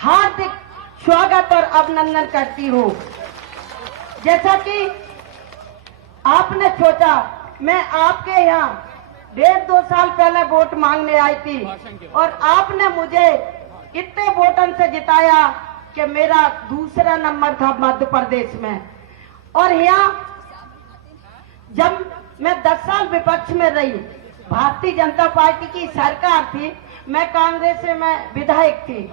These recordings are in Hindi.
हार्दिक स्वागत और अभिनंदन करती हूँ। जैसा कि आपने सोचा, मैं आपके यहाँ 1.5-2 साल पहले वोट मांगने आई थी और आपने मुझे इतने वोटन से जिताया कि मेरा दूसरा नंबर था मध्य प्रदेश में। और यहाँ जब मैं 10 साल विपक्ष में रही, भारतीय जनता पार्टी की सरकार थी, मैं कांग्रेस से मैं विधायक थी,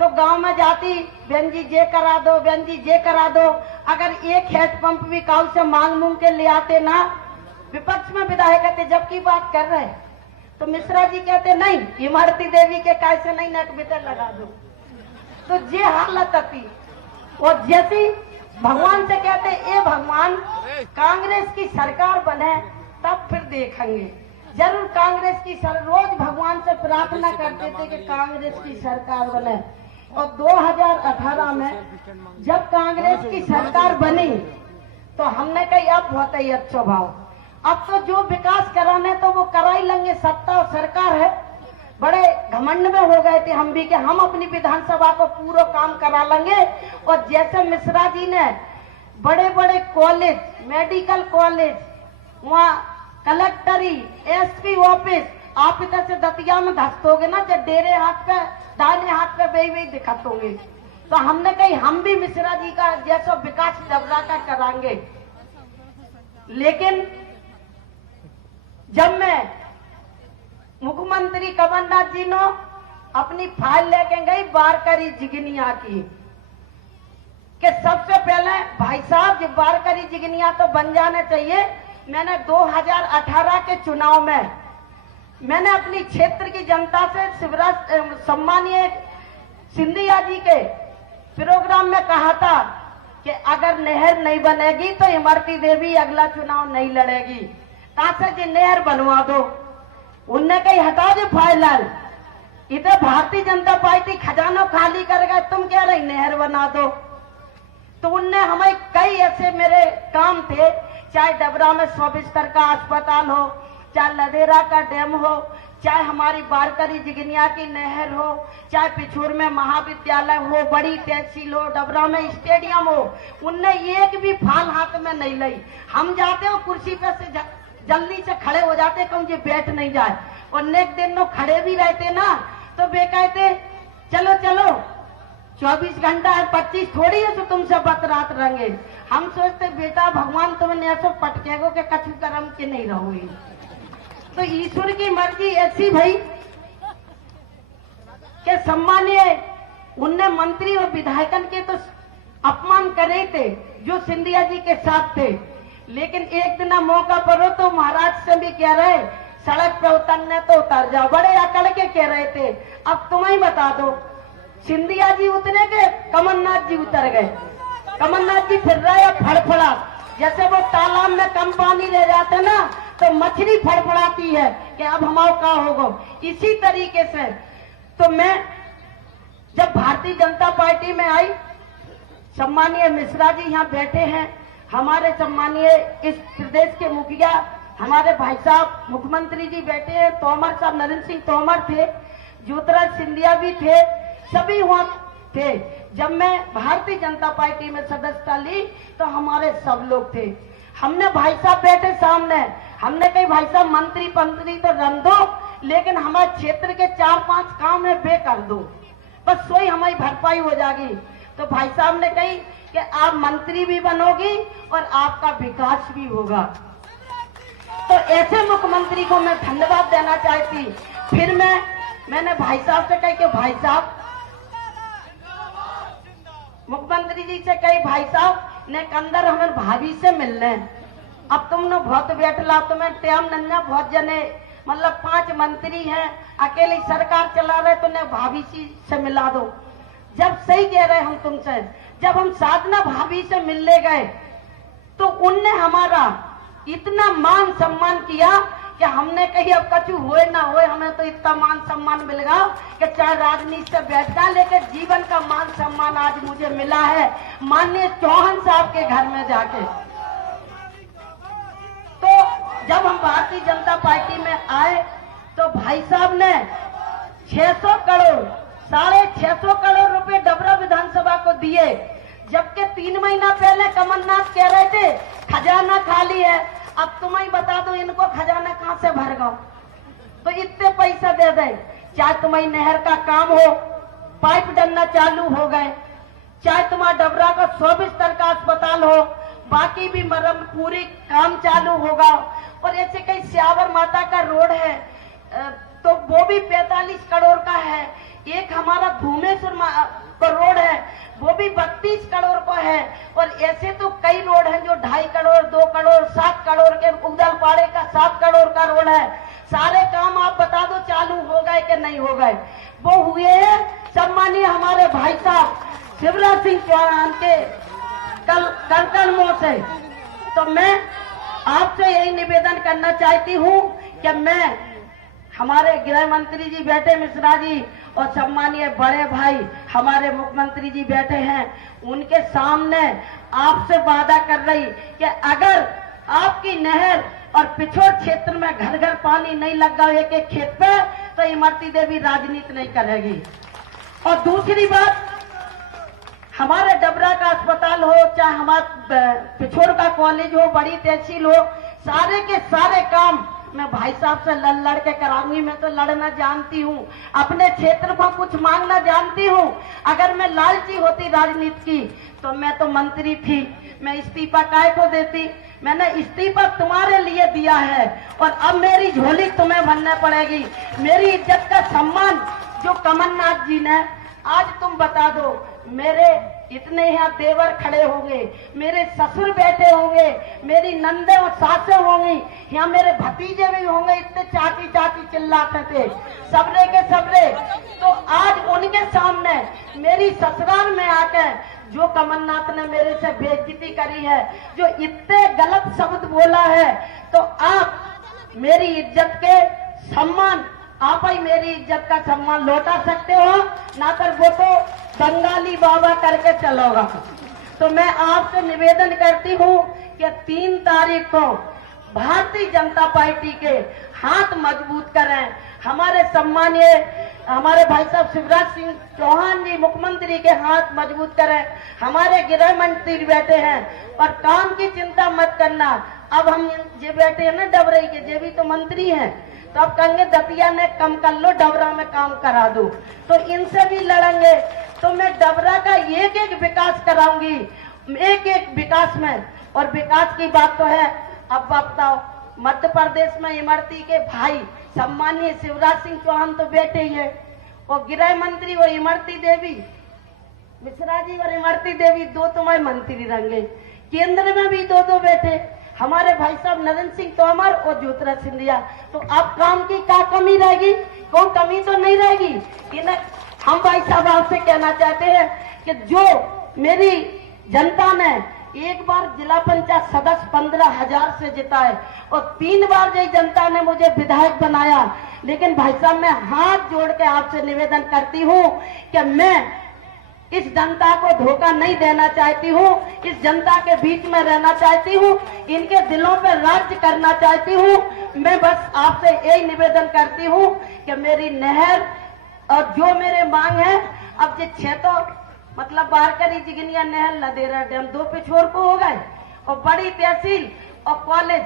तो गांव में जाती, बहन जी ये करा दो, बहन जी ये करा दो। अगर एक हैंडपंप भी गांव से मांग के ले आते ना, विपक्ष में विधायक कहते जबकि बात कर रहे, तो मिश्रा जी कहते नहीं, इमरती देवी के कैसे नहीं नेट भीतर लगा दो। तो ये हालत थी। और जैसी भगवान से कहते ए भगवान कांग्रेस की सरकार बने तब फिर देखेंगे। जरूर कांग्रेस की रोज भगवान से प्रार्थना करते थे कि कांग्रेस की सरकार बने। और 2018 में जब कांग्रेस की सरकार बनी तो हमने कही अब बहुत ही अच्छा भाव, अब तो जो विकास कराने तो वो करा ही लेंगे, सत्ता और सरकार है। बड़े घमंड में हो गए थे हम भी कि हम अपनी विधानसभा को पूरा काम करा लेंगे। और जैसे मिश्रा जी ने बड़े बड़े कॉलेज, मेडिकल कॉलेज, वहाँ कलेक्टरी, एसपी ऑफिस, आप इधर से दतिया में धसतोगे ना, जब डेरे हाथ पे दाहिने हाथ पे बेई दिखातोगे। तो हमने कही हम भी मिश्रा जी का जैसा विकास डबरा का करांगे। लेकिन जब मैं मुख्यमंत्री कमलनाथ जी ने अपनी फाइल लेके गई बारकरी जिगनिया की, कि सबसे पहले भाई साहब जो बारकरी जिगनिया तो बन जाने चाहिए। मैंने 2018 के चुनाव में मैंने अपनी क्षेत्र की जनता से शिवराज सम्मानीय सिंधिया जी के प्रोग्राम में कहा था कि अगर नहर नहीं बनेगी तो इमरती देवी अगला चुनाव नहीं लड़ेगी, तासे जी नहर बनवा दो। उनने कही हटा दो फाइल, इधर भारतीय जनता पार्टी खजाना खाली कर गए, तुम कह रही नहर बना दो। तो उनने हमें कई ऐसे मेरे काम थे, चाहे डबरा में 100 बिस्तर का अस्पताल हो, चाहे लदेरा का डैम हो, चाहे हमारी बारकरी जिगनिया की नहर हो, चाहे पिछोर में महाविद्यालय हो, बड़ी तहसील हो, डबरा में स्टेडियम हो, उनने एक भी फाल हाथ में नहीं ली। हम जाते हो कुर्सी पे से जल्दी से खड़े हो जाते, कौन जी बैठ नहीं जाए। और नेक्स्ट दिन लोग खड़े भी रहते ना, तो वे कहते चलो चलो 24 घंटा है, 25 थोड़ी है तो तुमसे बतरात रहेंगे। हम सोचते बेटा भगवान तुमने ऐसा पटकेगो के कछु कर्म के नहीं रहोगे। तो ईश्वर की मर्जी ऐसी भाई के सम्मानीय उनने मंत्री और विधायकन के तो अपमान करे थे जो सिंधिया जी के साथ थे। लेकिन एक दिन मौका पर हो तो महाराज से भी कह रहे सड़क पे उतरने तो उतर जाओ, बड़े अकड़ के कह रहे थे। अब तुम्हें बता दो, सिंधिया जी उतरे गए, कमलनाथ जी उतर गए। कमलनाथ जी फिर रहे फड़फड़ा, जैसे वो तालाब में कम पानी रह जाते ना तो मछली फड़फड़ाती है कि अब हमारा क्या होगा। इसी तरीके से तो मैं जब भारतीय जनता पार्टी में आई, सम्मानीय मिश्रा जी यहाँ बैठे हैं, हमारे सम्मानीय इस प्रदेश के मुखिया हमारे भाई साहब मुख्यमंत्री जी बैठे हैं, तोमर साहब, नरेंद्र सिंह तोमर थे, ज्योतिराज सिंधिया भी थे, सभी वहां थे। जब मैं भारतीय जनता पार्टी में सदस्यता ली तो हमारे सब लोग थे। हमने भाई साहब बैठे सामने, हमने कही भाई साहब मंत्री पंत्री तो रन दो, लेकिन हमारे क्षेत्र के 4-5 काम है वे कर दो, बस सोई हमारी भरपाई हो जाएगी। तो भाई साहब ने कही कि आप मंत्री भी बनोगी और आपका विकास भी होगा। तो ऐसे मुख्यमंत्री को मैं धन्यवाद देना चाहती। फिर मैंने भाई साहब से कही कि भाई साहब, मुख्यमंत्री जी से कही भाई साहब ने अंदर हमें भाभी से मिलने, अब तुमने बहुत बैठला, तुम्हें टाइम नन्ना, बहुत जने मतलब 5 मंत्री हैं, अकेली सरकार चला रहे, तो ने भाभी से मिला दो। जब सही कह रहे हम तुमसे, जब हम साधना भाभी से मिलने गए तो उनने हमारा इतना मान सम्मान किया कि हमने कही अब कछु होए ना होए, हमें तो इतना मान सम्मान मिल गया कि चाहे राजनीति से बैठना, लेकिन जीवन का मान सम्मान आज मुझे मिला है माननीय चौहान साहब के घर में जाके। तो जब हम भारतीय जनता पार्टी में आए तो भाई साहब ने 600 करोड़ 650 करोड़ रुपए डबरा विधानसभा को दिए, जबकि 3 महीना पहले कमलनाथ कह रहे थे खजाना खाली है। अब तुम ही बता दो इनको खजाना कहां से भर गो, तो इतने पैसा दे दे। चाहे तुम्हारी नहर का काम हो, पाइप डलना चालू हो गए, चाहे तुम्हारा डबरा का 100 बिस्तर का अस्पताल हो, बाकी भी मरम्म पूरी काम चालू होगा। और ऐसे कई श्यावर माता का रोड है, तो वो भी 45 करोड़ का है। एक हमारा धूमेश्वर का रोड है, वो भी 32 करोड़ का है। और ऐसे तो कई रोड हैं जो 2.5 करोड़, 2 करोड़, 7 करोड़ के, उगदलपाड़े का 7 करोड़ का रोड है। सारे काम आप बता दो चालू हो गए कि नहीं हो गए? वो हुए हैं सम्मानीय हमारे भाई साहब शिवराज सिंह चौहान के कलकलमों से। तो मैं आपसे यही निवेदन करना चाहती हूँ कि मैं, हमारे गृह मंत्री जी बैठे मिश्रा जी, और सम्मानीय बड़े भाई हमारे मुख्यमंत्री जी बैठे हैं, उनके सामने आपसे वादा कर रही कि अगर आपकी नहर और पिछोड़ क्षेत्र में घर घर पानी नहीं लग गया एक एक खेत पे, तो इमरती देवी राजनीति नहीं करेगी। और दूसरी बात, हमारे डबरा का अस्पताल हो, चाहे हमारा पिछोड़ का कॉलेज हो, बड़ी तहसील हो, सारे के सारे काम मैं भाई साहब से लड़ के कराऊंगी। मैं तो लड़ना जानती हूँ, अपने क्षेत्र को कुछ मांगना जानती हूँ। अगर मैं लालची होती राजनीति की तो मैं तो मंत्री थी, मैं इस्तीफा काय को देती। मैंने इस्तीफा तुम्हारे लिए दिया है और अब मेरी झोली तुम्हें भरना पड़ेगी। मेरी इज्जत का सम्मान जो कमलनाथ जी ने, आज तुम बता दो, मेरे इतने यहाँ देवर खड़े होंगे, मेरे ससुर बैठे होंगे, मेरी नंदे और सासें होंगी, यहाँ मेरे भतीजे भी होंगे, इतने चाची चाची चिल्लाते थे सबरे के सबरे। तो आज उनके सामने मेरी ससुराल में आकर जो कमलनाथ ने मेरे से बेइज्जती करी है, जो इतने गलत शब्द बोला है, तो आप मेरी इज्जत के सम्मान, आप ही मेरी इज्जत का सम्मान लौटा सकते हो, ना कर वो तो बंगाली बाबा करके चलोगा। तो मैं आपसे निवेदन करती हूँ कि 3 तारीख को भारतीय जनता पार्टी के हाथ मजबूत करें। हमारे सम्मानीय हमारे भाई साहब शिवराज सिंह चौहान जी मुख्यमंत्री के हाथ मजबूत करें। हमारे गृह मंत्री बैठे हैं, और काम की चिंता मत करना। अब हम जे बैठे हैं ना डबरई के, जे भी तो मंत्री हैं, तो अब कहेंगे दतिया ने कम कर लो, डबरा में काम करा दो, तो इनसे भी लड़ेंगे। तो मैं डबरा का एक एक विकास कराऊंगी, एक एक विकास में। और विकास की बात तो है, अब बताओ, मध्य प्रदेश में इमरती के भाई सम्मानीय शिवराज सिंह चौहान तो बैठे ही है, और गृह मंत्री और इमरती देवी, मिश्रा जी और इमरती देवी, 2 तुम्हारे मंत्री रहेंगे। केंद्र में भी 2 बैठे, हमारे भाई साहब नरेंद्र सिंह तोमर और ज्योतिराज सिंधिया। तो अब काम की क्या कमी रहेगी? कोई कमी तो नहीं रहेगी। इन्हें हम भाई साहब आपसे कहना चाहते हैं कि जो मेरी जनता ने एक बार जिला पंचायत सदस्य 15,000 से जिताए, और 3 बार जो जनता ने मुझे विधायक बनाया। लेकिन भाई साहब मैं हाथ जोड़ के आपसे निवेदन करती हूँ कि मैं इस जनता को धोखा नहीं देना चाहती हूँ, इस जनता के बीच में रहना चाहती हूँ, इनके दिलों पर राज्य करना चाहती हूँ। मैं बस आपसे यही निवेदन करती हूँ कि मेरी नहर और जो मेरे मांग है, अब जो 6 तो मतलब बारकरी जिगनिया नहर लदेरा डैम 2 पिछोर को हो गए, और बड़ी तहसील और कॉलेज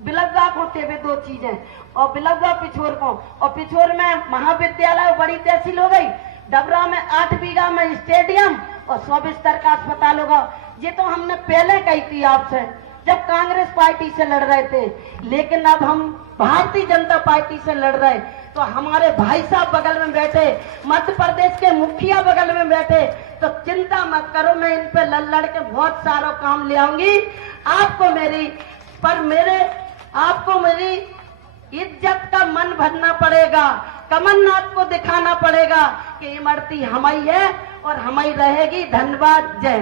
बिलगवा को थे 2 चीजें, और बिलगवा पिछोर को, और पिछोर में महाविद्यालय और बड़ी तहसील हो गई। डबरा में 8 बीघा में स्टेडियम और 100 बिस्तर का अस्पताल होगा। ये तो हमने पहले कही थी आपसे, जब कांग्रेस पार्टी से लड़ रहे थे। लेकिन अब हम भारतीय जनता पार्टी से लड़ रहे, तो हमारे भाई साहब बगल में बैठे, मध्य प्रदेश के मुखिया बगल में बैठे, तो चिंता मत करो, मैं इन पे लड़ के बहुत सारा काम ले आऊंगी। आपको मेरी इज्जत का मन भरना पड़ेगा, कमलनाथ को दिखाना पड़ेगा कि इमरती हमारी है और हमारी रहेगी। धन्यवाद, जय।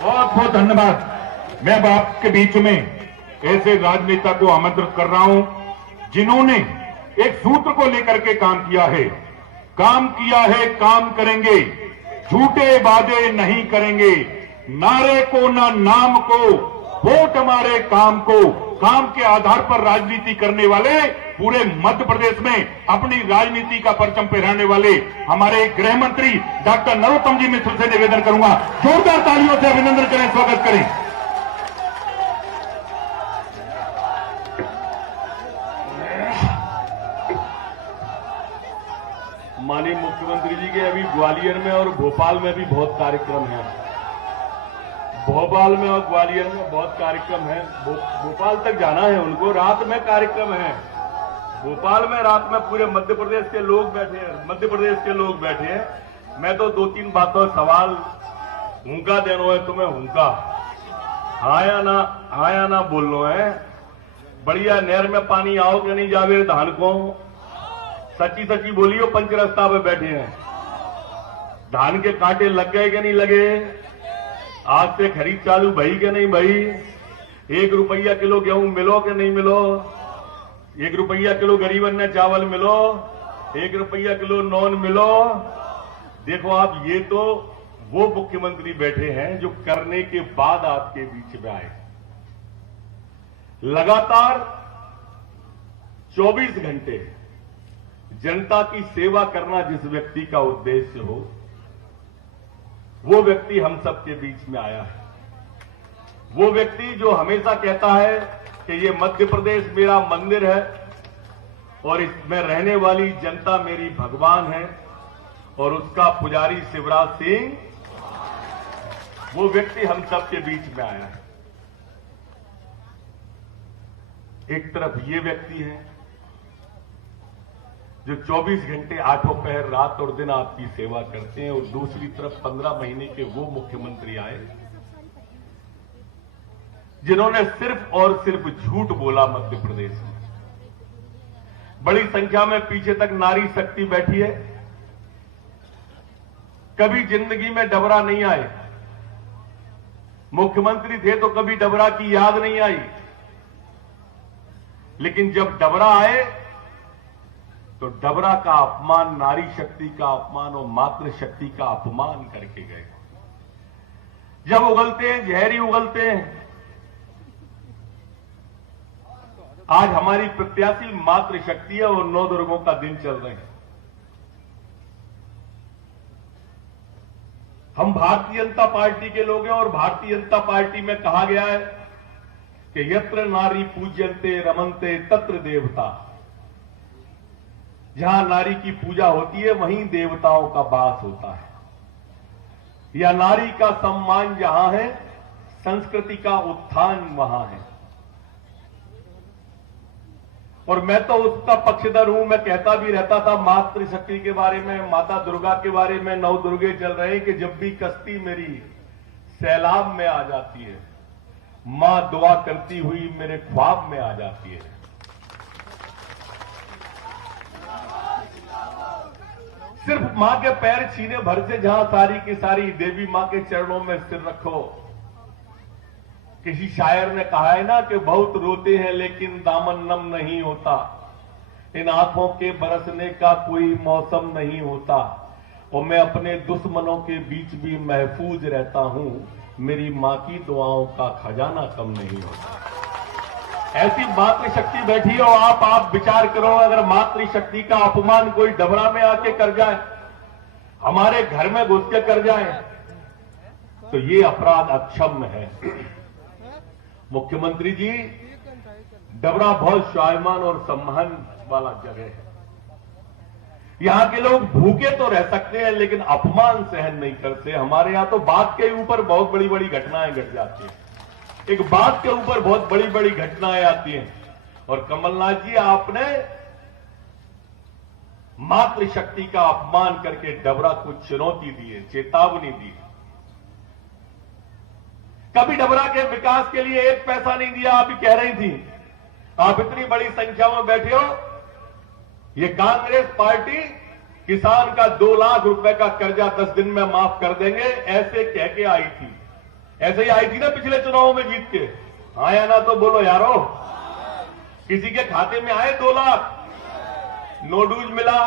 बहुत बहुत धन्यवाद। मैं अब आपके बीच में ऐसे राजनेता को आमंत्रित कर रहा हूं जिन्होंने एक सूत्र को लेकर के काम किया है, काम करेंगे, झूठे वादे नहीं करेंगे, नारे को ना नाम को, वोट हमारे काम को, काम के आधार पर राजनीति करने वाले पूरे मध्य प्रदेश में अपनी राजनीति का परचम फहराने वाले हमारे गृह मंत्री डॉक्टर नरोत्तम जी मिश्र से निवेदन करूंगा, जोरदार तालियों से अभिनंदन करें, स्वागत करें। माननीय मुख्यमंत्री जी के अभी ग्वालियर में और भोपाल में भी बहुत कार्यक्रम हैं। भोपाल में और ग्वालियर में बहुत कार्यक्रम है। भोपाल तक जाना है उनको, रात में कार्यक्रम है। भोपाल में रात में पूरे मध्य प्रदेश के लोग बैठे हैं। मैं तो 2-3 बातों सवाल हुंका देनो है तुम्हें, हुंका हाँ या ना बोलनो है। बढ़िया नहर में पानी आओ कि नहीं जावे धान को, सच्ची सच्ची बोलियो। पंच रास्ता पे बैठे हैं, धान के कांटे लग गए कि नहीं लगे, आज से खरीद चालू भई के नहीं भई, 1 रुपया किलो गेहूं मिलो कि नहीं मिलो, 1 रुपया किलो गरीबन ने चावल मिलो, 1 रुपया किलो नॉन मिलो। देखो आप, ये तो वो मुख्यमंत्री बैठे हैं जो करने के बाद आपके बीच में आए। लगातार 24 घंटे जनता की सेवा करना जिस व्यक्ति का उद्देश्य हो, वो व्यक्ति हम सबके बीच में आया है। वो व्यक्ति जो हमेशा कहता है कि ये मध्य प्रदेश मेरा मंदिर है और इसमें रहने वाली जनता मेरी भगवान है, और उसका पुजारी शिवराज सिंह, वो व्यक्ति हम सबके बीच में आया है। एक तरफ ये व्यक्ति है जो 24 घंटे आठों पहर रात और दिन आपकी सेवा करते हैं, और दूसरी तरफ 15 महीने के वो मुख्यमंत्री आए जिन्होंने सिर्फ और सिर्फ झूठ बोला मध्य प्रदेश में। बड़ी संख्या में पीछे तक नारी शक्ति बैठी है। कभी जिंदगी में डबरा नहीं आए, मुख्यमंत्री थे तो कभी डबरा की याद नहीं आई, लेकिन जब डबरा आए तो डबरा का अपमान, नारी शक्ति का अपमान और मातृ शक्ति का अपमान करके गए। जब उगलते हैं जहरी उगलते हैं। आज हमारी प्रत्याशी मातृ शक्ति है और 9 दुर्गों का दिन चल रहे हैं। हम भारतीय जनता पार्टी के लोग हैं, और भारतीय जनता पार्टी में कहा गया है कि यत्र नारी पूज्यन्ते रमन्ते तत्र देवता। जहां नारी की पूजा होती है वहीं देवताओं का वास होता है। या नारी का सम्मान जहां है, संस्कृति का उत्थान वहां है। और मैं तो उसका पक्षधर हूं। मैं कहता भी रहता था मातृशक्ति के बारे में, माता दुर्गा के बारे में। 9 दुर्गे चल रहे हैं कि जब भी कश्ती मेरी सैलाब में आ जाती है, मां दुआ करती हुई मेरे ख्वाब में आ जाती है। सिर्फ मां के पैर छीने भर से जहां सारी की सारी देवी मां के चरणों में सिर रखो। किसी शायर ने कहा है ना कि बहुत रोते हैं लेकिन दामन नम नहीं होता, इन आंखों के बरसने का कोई मौसम नहीं होता, और मैं अपने दुश्मनों के बीच भी महफूज रहता हूं, मेरी मां की दुआओं का खजाना कम नहीं होता। ऐसी मातृशक्ति बैठी हो आप विचार करो, अगर मातृशक्ति का अपमान कोई डबरा में आके कर जाए, हमारे घर में घुस के कर जाए, तो ये अपराध अक्षम्य है। मुख्यमंत्री जी, डबरा बहुत स्वाभिमान और सम्मान वाला जगह है। यहां के लोग भूखे तो रह सकते हैं लेकिन अपमान सहन नहीं करते। हमारे यहां तो बात के ऊपर बहुत बड़ी बड़ी घटनाएं घट जाती हैं। एक बात के ऊपर बहुत बड़ी बड़ी घटनाएं आती हैं। और कमलनाथ जी, आपने मातृशक्ति का अपमान करके डबरा को चुनौती दी है, चेतावनी दी है। कभी डबरा के विकास के लिए 1 पैसा नहीं दिया। आप ही कह रही थी, आप इतनी बड़ी संख्या में बैठे हो। ये कांग्रेस पार्टी किसान का 2 लाख रुपए का कर्जा 10 दिन में माफ कर देंगे, ऐसे कह के आई थी। ऐसे ही आई थी ना पिछले चुनावों में जीत के। हाँ या ना तो बोलो यारो। किसी के खाते में आए 2 लाख, नो डूज मिला,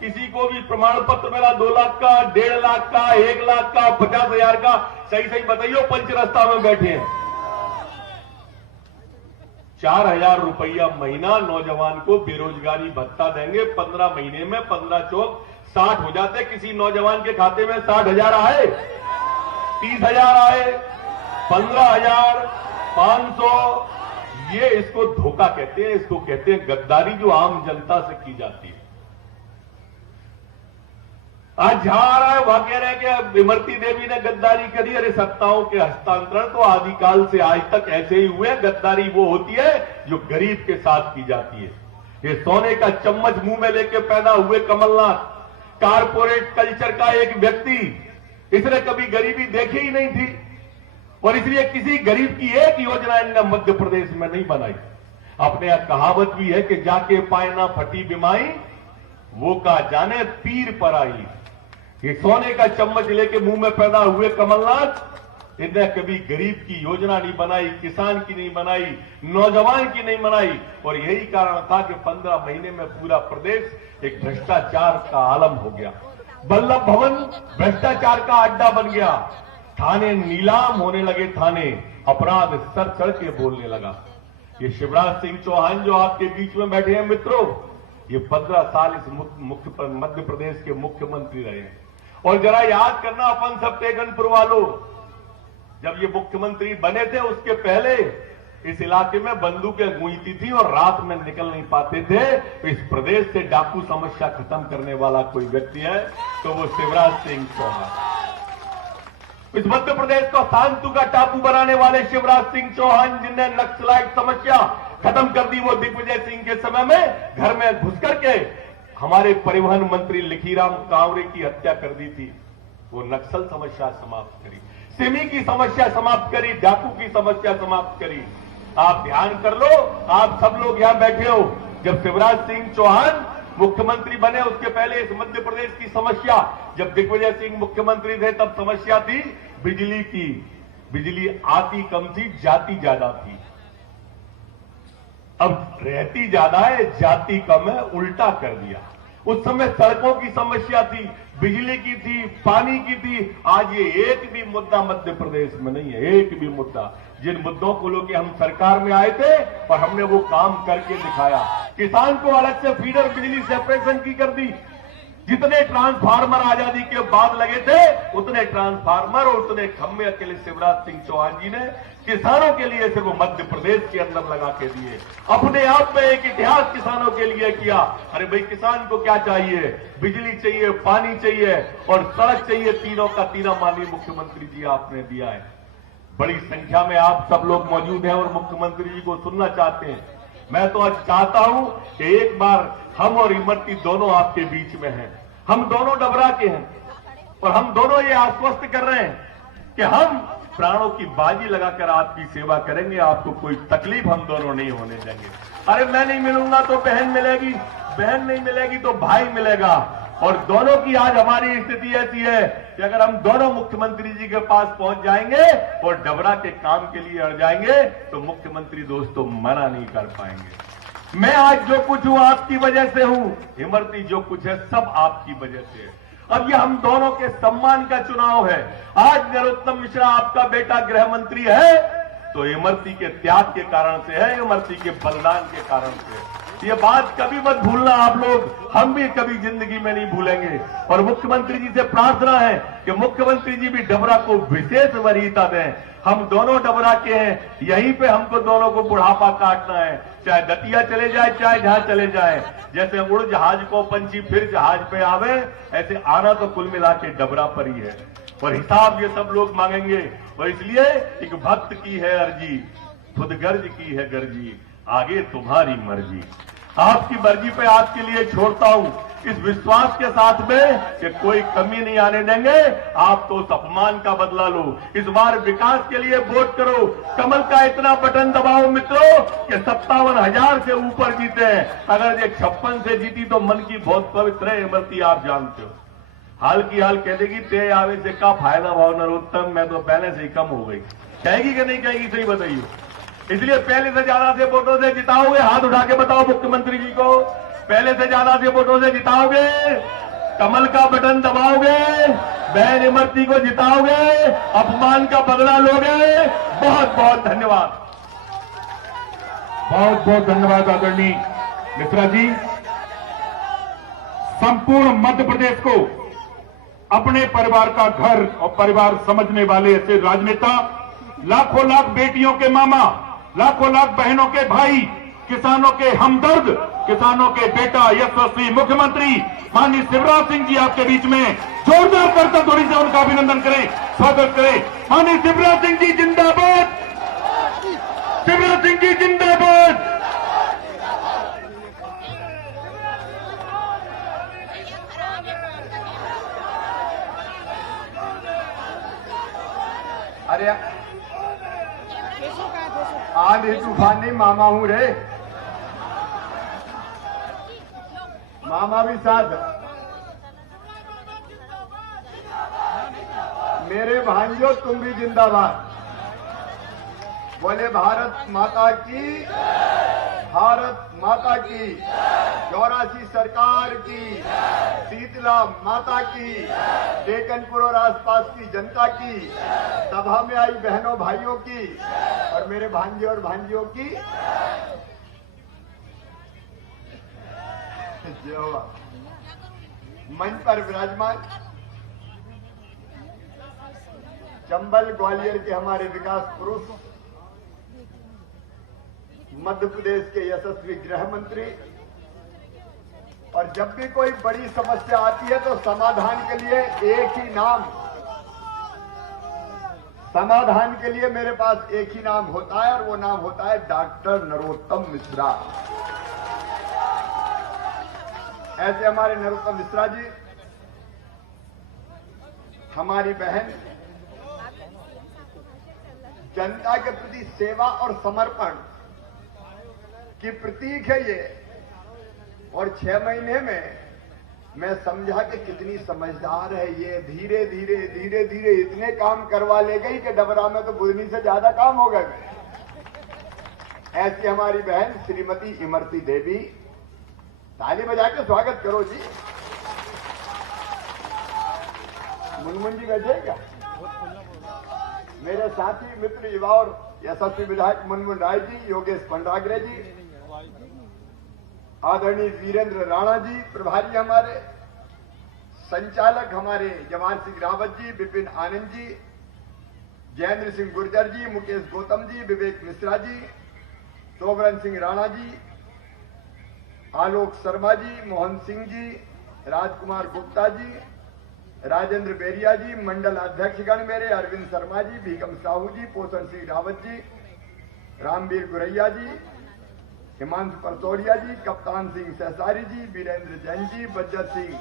किसी को भी प्रमाण पत्र मिला 2 लाख का, 1.5 लाख का, 1 लाख का, 50,000 का। सही सही बताइए, पंच रास्ता में बैठे हैं। 4,000 रुपया महीना नौजवान को बेरोजगारी भत्ता देंगे। 15 महीने में 15 चौक 60 हो जाते। किसी नौजवान के खाते में 60,000 आए, 30,000 आए, 15,500। ये इसको धोखा कहते हैं, इसको कहते हैं गद्दारी, जो आम जनता से की जाती है। आज जहां आ रहा है वहां कह रहे हैं कि इमरती देवी ने गद्दारी करी। अरे सत्ताओं के हस्तांतरण तो आदिकाल से आज तक ऐसे ही हुए। गद्दारी वो होती है जो गरीब के साथ की जाती है। ये सोने का चम्मच मुंह में लेके पैदा हुए कमलनाथ, कारपोरेट कल्चर का एक व्यक्ति, इसने कभी गरीबी देखी ही नहीं थी और इसलिए किसी गरीब की एक योजना इनने मध्य प्रदेश में नहीं बनाई। अपने यहां कहावत भी है कि जाके पाए ना फटी बिमाई, वो का जाने पीर पर आई। ये सोने का चम्मच लेके मुंह में पैदा हुए कमलनाथ, इनने कभी गरीब की योजना नहीं बनाई, किसान की नहीं बनाई, नौजवान की नहीं बनाई। और यही कारण था कि 15 महीने में पूरा प्रदेश एक भ्रष्टाचार का आलम हो गया। वल्लभ भवन भ्रष्टाचार का अड्डा बन गया। थाने नीलाम होने लगे, थाने अपराध सर चढ़ के बोलने लगा। ये शिवराज सिंह चौहान जो आपके बीच में बैठे हैं मित्रों, ये 15 साल इस मध्य प्रदेश के मुख्यमंत्री रहे हैं। और जरा याद करना अपन सब टेकनपुर वालों, जब ये मुख्यमंत्री बने थे उसके पहले इस इलाके में बंदूकें गूंजती थी और रात में निकल नहीं पाते थे। इस प्रदेश से डाकू समस्या खत्म करने वाला कोई व्यक्ति है तो वो शिवराज सिंह चौहान। इस मध्य प्रदेश को शांतु का टापू बनाने वाले शिवराज सिंह चौहान, जिनने नक्सलाइट समस्या खत्म कर दी, वो दिग्विजय सिंह के समय में घर में घुस करके हमारे परिवहन मंत्री लिखीराम कांवरे की हत्या कर दी थी। वो नक्सल समस्या समाप्त करी, सिमी की समस्या समाप्त करी, डाकू की समस्या समाप्त करी। आप ध्यान कर लो, आप सब लोग यहां बैठे हो, जब शिवराज सिंह चौहान मुख्यमंत्री बने उसके पहले इस मध्य प्रदेश की समस्या, जब दिग्विजय सिंह मुख्यमंत्री थे तब समस्या थी बिजली की। बिजली आती कम थी, जाती ज्यादा थी। अब रहती ज्यादा है, जाती कम है, उल्टा कर दिया। उस समय सड़कों की समस्या थी, बिजली की थी, पानी की थी। आज ये एक भी मुद्दा मध्य प्रदेश में नहीं है, एक भी मुद्दा। जिन मुद्दों को लेकर हम सरकार में आए थे और हमने वो काम करके दिखाया। किसान को अलग से फीडर बिजली सेपरेशन की कर दी। जितने ट्रांसफार्मर आजादी के बाद लगे थे उतने ट्रांसफार्मर और उतने खंभे अकेले शिवराज सिंह चौहान जी ने किसानों के लिए सिर्फ मध्य प्रदेश के अंदर लगा के दिए। अपने आप में एक इतिहास किसानों के लिए किया। अरे भाई, किसान को क्या चाहिए? बिजली चाहिए, पानी चाहिए और सड़क चाहिए। तीनों का तीनों माननीय मुख्यमंत्री जी आपने दिया है। बड़ी संख्या में आप सब लोग मौजूद हैं और मुख्यमंत्री जी को सुनना चाहते हैं। मैं तो आज चाहता हूं कि एक बार हम और इमरती दोनों आपके बीच में हैं। हम दोनों डबरा के हैं और हम दोनों ये आश्वस्त कर रहे हैं कि हम प्राणों की बाजी लगाकर आपकी सेवा करेंगे। आपको कोई तकलीफ हम दोनों नहीं होने देंगे। अरे मैं नहीं मिलूंगा तो बहन मिलेगी, बहन नहीं मिलेगी तो भाई मिलेगा। और दोनों की आज हमारी स्थिति ऐसी है कि अगर हम दोनों मुख्यमंत्री जी के पास पहुंच जाएंगे और डबरा के काम के लिए अड़ जाएंगे तो मुख्यमंत्री दोस्तों मना नहीं कर पाएंगे। मैं आज जो कुछ हूं आपकी वजह से हूं, इमरती जो कुछ है सब आपकी वजह से है। अब ये हम दोनों के सम्मान का चुनाव है। आज नरोत्तम मिश्रा आपका बेटा गृह मंत्री है तो इमरती के त्याग के कारण से है, इमरती के बलिदान के कारण से है। ये बात कभी मत भूलना आप लोग, हम भी कभी जिंदगी में नहीं भूलेंगे। और मुख्यमंत्री जी से प्रार्थना है कि मुख्यमंत्री जी भी डबरा को विशेष वरीयता दें। हम दोनों डबरा के हैं, यहीं पे हमको दोनों को बुढ़ापा काटना है, चाहे दतिया चले जाए चाहे जहां चले जाए। जैसे उड़ जहाज को पंछी फिर जहाज पे आवे, ऐसे आना तो कुल मिला के डबरा पर ही है और हिसाब ये सब लोग मांगेंगे। और इसलिए एक भक्त की है अर्जी, खुद गर्ज की है गर्जी, आगे तुम्हारी मर्जी। आपकी मर्जी पे आपके लिए छोड़ता हूं, इस विश्वास के साथ में कि कोई कमी नहीं आने देंगे। आप तो उस अपमान का बदला लो। इस बार विकास के लिए वोट करो, कमल का इतना बटन दबाओ मित्रों कि 57,000 से ऊपर जीते हैं। अगर ये 56 से जीती तो मन की बहुत पवित्र है इमरती, आप जानते हो। हाल की हाल कह देगी ते आवे से का फायदा भाव नरोत्तम, मैं तो पहले से ही कम हो गई। कहेगी कि नहीं कहेगी, सही बताइए। इसलिए पहले से ज्यादा से वोटों से जिताओगे? हाथ उठा के बताओ मुख्यमंत्री जी को, पहले से ज्यादा से वोटों से जिताओगे? कमल का बटन दबाओगे? बहन इमरती को जिताओगे? अपमान का बदला लोगे? बहुत बहुत धन्यवाद। बहुत बहुत धन्यवाद आदरणीय मिश्रा जी। संपूर्ण मध्य प्रदेश को अपने परिवार का घर और परिवार समझने वाले ऐसे राजनेता, लाखों लाख बेटियों के मामा, लाखों लाख बहनों के भाई, किसानों के हमदर्द, किसानों के बेटा यशस्वी मुख्यमंत्री माननीय शिवराज सिंह जी आपके बीच में जोरदार करतब ध्वनि से उनका अभिनंदन करें, स्वागत करें। माननीय शिवराज सिंह जी जिंदाबाद, शिवराज सिंह जी जिंदाबाद। अरे आंधी तूफानी मामा हूं रे, मामा भी साथ। मेरे भांजो तुम भी जिंदाबाद। बोले भारत माता की, भारत माता की, 84 सरकार की, शीतला माता की, डेकनपुर और आसपास की जनता की, सभा में आई बहनों भाइयों की और मेरे भांजे और भांजियों की जय हो। मंच पर विराजमान चंबल ग्वालियर के हमारे विकास पुरुष, मध्य प्रदेश के यशस्वी गृह मंत्री, और जब भी कोई बड़ी समस्या आती है तो समाधान के लिए एक ही नाम, समाधान के लिए मेरे पास एक ही नाम होता है और वो नाम होता है डॉक्टर नरोत्तम मिश्रा। ऐसे हमारे नरोत्तम मिश्रा जी हमारी बहन, जनता के प्रति सेवा और समर्पण की प्रतीक है ये। और 6 महीने में मैं समझा कि कितनी समझदार है ये। धीरे धीरे धीरे धीरे इतने काम करवा ले गई कि डबरा में तो बुधनी से ज्यादा काम हो गए। ऐसी हमारी बहन श्रीमती इमरती देवी, ताली बजा के स्वागत करो जी। मुनमुन जी बैठे क्या? मेरे साथी मित्र युवा और यशस्वी विधायक मुनमुन राय जी, योगेश पंडागरे जी, आदरणीय वीरेंद्र राणा जी प्रभारी हमारे, संचालक हमारे जवान सिंह रावत जी, विपिन आनंद जी, जयेंद्र सिंह गुर्जर जी, मुकेश गौतम जी, विवेक मिश्रा जी, सोवरन सिंह राणा जी, आलोक शर्मा जी, मोहन सिंह जी, राजकुमार गुप्ता जी, राजेंद्र बेरिया जी, मंडल अध्यक्षगण मेरे अरविंद शर्मा जी, भीकम साहू जी, पोषण सिंह रावत जी, रामवीर गुरैया जी, हिमांशु परतोड़िया जी, कप्तान सिंह सहसारी जी, वीरेंद्र जैन जी, बज्जर सिंह,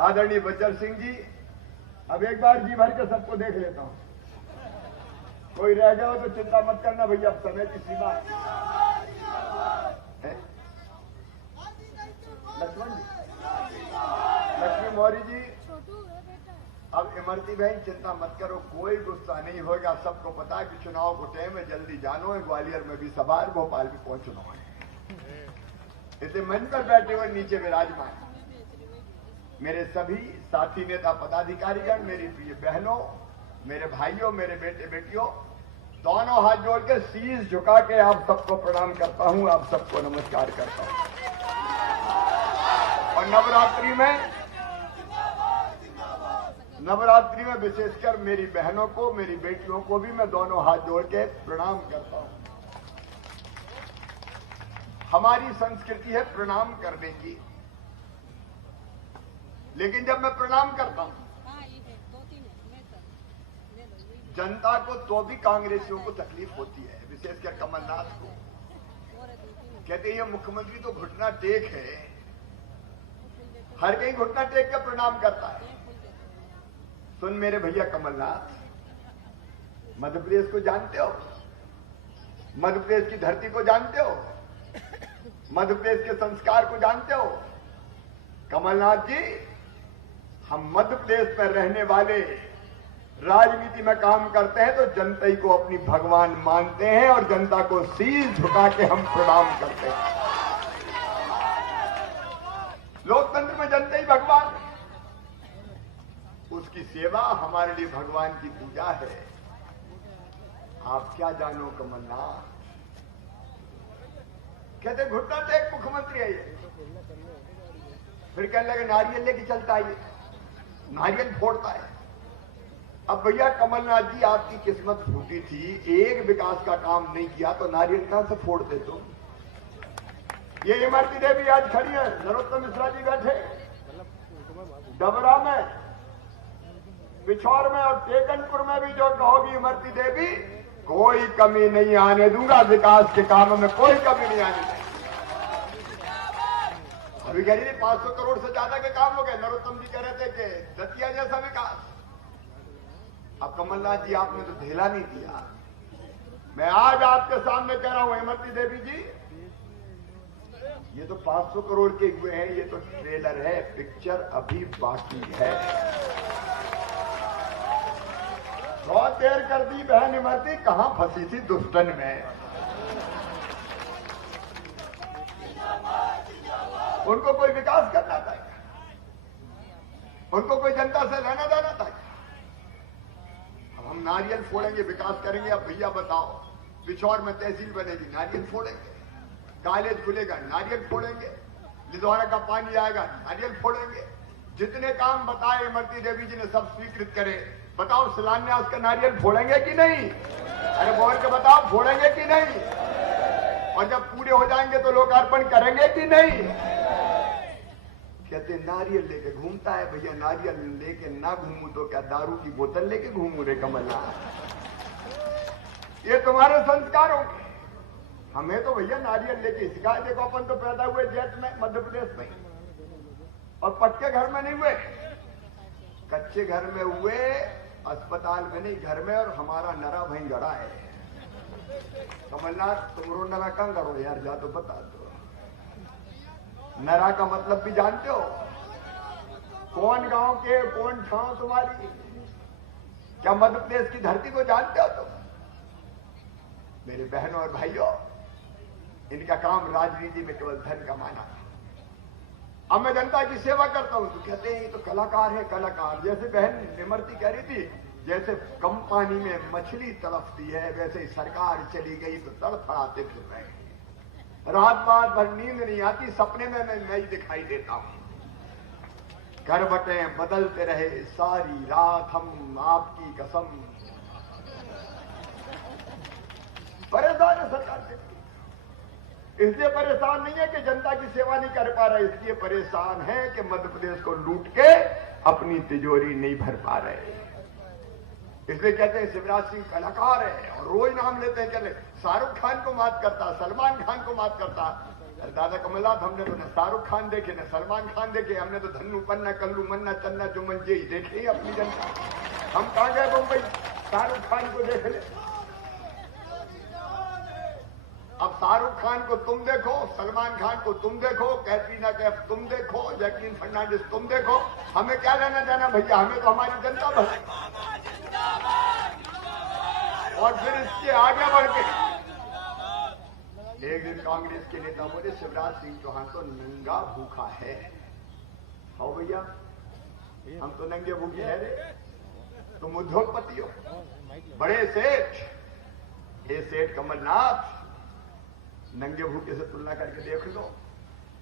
आदरणीय बज्जर सिंह जी। अब एक बार जी भर के सबको देख लेता हूं, कोई रह जाओ तो चिंता मत करना भैया, अब समय की सीमा है। लक्ष्मण जी, लक्ष्मी मौर्य जी, अब इमरती बहन चिंता मत करो, कोई गुस्सा नहीं होगा। सबको पता है कि चुनाव को टाइम है, जल्दी जानो है। ग्वालियर में भी सभा है, भोपाल भी पहुंचना है। इसे मंच पर बैठे हुए नीचे विराजमान मेरे सभी साथी नेता पदाधिकारीगण, मेरी प्रिय बहनों, मेरे भाइयों, मेरे बेटे बेटियों, दोनों हाथ जोड़ के शीश झुका के आप सबको प्रणाम करता हूं, आप सबको नमस्कार करता हूं। और नवरात्रि में विशेषकर मेरी बहनों को, मेरी बेटियों को भी मैं दोनों हाथ जोड़ के प्रणाम करता हूं। हमारी संस्कृति है प्रणाम करने की, लेकिन जब मैं प्रणाम करता हूं जनता को, तो भी कांग्रेसियों को तकलीफ होती है, विशेषकर कमलनाथ को। कहते हैं मुख्यमंत्री तो घुटना टेक है, हर कहीं घुटना टेक कर प्रणाम करता है। सुन मेरे भैया कमलनाथ, मध्य प्रदेश को जानते हो, मध्य प्रदेश की धरती को जानते हो, मध्य प्रदेश के संस्कार को जानते हो। कमलनाथ जी, हम मध्य प्रदेश पर रहने वाले राजनीति में काम करते हैं तो जनता ही को अपनी भगवान मानते हैं और जनता को शीश झुका के हम प्रणाम करते हैं। लोकतंत्र में जनता ही भगवान है, उसकी सेवा हमारे लिए भगवान की पूजा है। आप क्या जानो कमलनाथ, कहते घुटना टेक मुख्यमंत्री है ये। फिर कहने लगे नारियल लेके चलता है ये, नारियल फोड़ता है। अब भैया कमलनाथ जी आपकी किस्मत फूटी थी, एक विकास का काम नहीं किया तो नारियल कहां से फोड़ दे तुम? ये इमरती देवी आज खड़ी है, नरोत्तम मिश्रा जी बैठे, डबरा में, पिछौर में और टेकनपुर में भी जो कहोगी इमरती देवी, कोई कमी नहीं आने दूंगा, विकास के कामों में कोई कमी नहीं आने दूंगा। अभी कह रही थी 500 करोड़ से ज्यादा के काम हो गए, नरोत्तम जी कह रहे थे कि दतिया जैसा विकास। अब कमलनाथ जी आपने तो ढेला नहीं दिया। मैं आज आपके सामने कह रहा हूं इमरती देवी जी, ये तो 500 करोड़ के हुए हैं, ये तो ट्रेलर है, पिक्चर अभी बाकी है। बहुत देर कर दी बहन इमरती, कहां फंसी थी दुष्टन में। उनको कोई विकास करना था, उनको कोई जनता से लेना देना था। अब हम नारियल फोड़ेंगे, विकास करेंगे। अब भैया बताओ, पिछौर में तहसील बनेगी, नारियल फोड़ेंगे, कॉलेज खुलेगा, नारियल फोड़ेंगे, लिधौरा का पानी आएगा, नारियल फोड़ेंगे। जितने काम बताए इमरती देवी जी ने सब स्वीकृत करे। बताओ शिलान्यास का नारियल फोड़ेंगे कि नहीं? अरे बोल के बताओ, फोड़ेंगे कि नहीं? और जब पूरे हो जाएंगे तो लोकार्पण करेंगे कि नहीं? कहते नारियल लेके घूमता है। भैया नारियल लेके ना घूमू तो क्या दारू की बोतल लेके घूमू रे कमलनाथ? ये तुम्हारे संस्कार होंगे। हमें तो भैया नारियल लेके सिखाए। देखो अपन तो पैदा हुए जेठ में, मध्य प्रदेश में, और पक्के घर में नहीं हुए, कच्चे घर में हुए, अस्पताल में नहीं, घर में। और हमारा नरा वहीं गड़ा है। कमलनाथ तुम रो नरा कहां करो यार, जा तो बता दो। नरा का मतलब भी जानते हो? कौन गांव के, कौन ठाव तुम्हारी? क्या मध्य प्रदेश की धरती को जानते हो तुम? मेरे बहनों और भाइयों, इनका काम राजनीति में केवल धन कमाना है। अब मैं जनता की सेवा करता हूं तो कहते हैं ये तो कलाकार है, कलाकार। जैसे बहन इमरती कह रही थी, जैसे कम पानी में मछली तड़पती है, वैसे ही सरकार चली गई तो तड़फड़ाते फिर रहे। रात रात भर नींद नहीं आती, सपने में मैं नहीं दिखाई देता हूं। करवटें बदलते रहे सारी रात हम आपकी कसम। परेशान है सरकार से, इसलिए परेशान नहीं है कि जनता की सेवा नहीं कर पा रहे, इसलिए परेशान है कि मध्य प्रदेश को लूट के अपनी तिजोरी नहीं भर पा रहे। इसलिए कहते हैं शिवराज सिंह कलाकार है, और रोज नाम लेते हैं। कहते शाहरुख खान को मात करता, सलमान खान को मात करता। अरे दादा कमलनाथ, हमने तो न शाहरुख खान देखे, न सलमान खान देखे, हमने तो धन्नू पन्ना कल्लू मन्ना चन्ना चुमन जी देखे ही अपनी जनता। हम कहां गए मुंबई शाहरुख खान को देख ले? अब शाहरुख खान को तुम देखो, सलमान खान को तुम देखो, कैटरीना कैफ तुम देखो, जैकलीन फर्नांडिस तुम देखो, हमें क्या लेना देना भैया? हमें तो हमारी जनता भर। और फिर इसके आगे बढ़ के एक दिन कांग्रेस के नेता बोले शिवराज सिंह चौहान तो नंगा भूखा है। हो भैया, हम तो नंगे भूखे है रे, तुम उद्योगपति हो, बड़े सेठ। ये सेठ कमलनाथ नंगे भूखे से तुलना करके देख लो।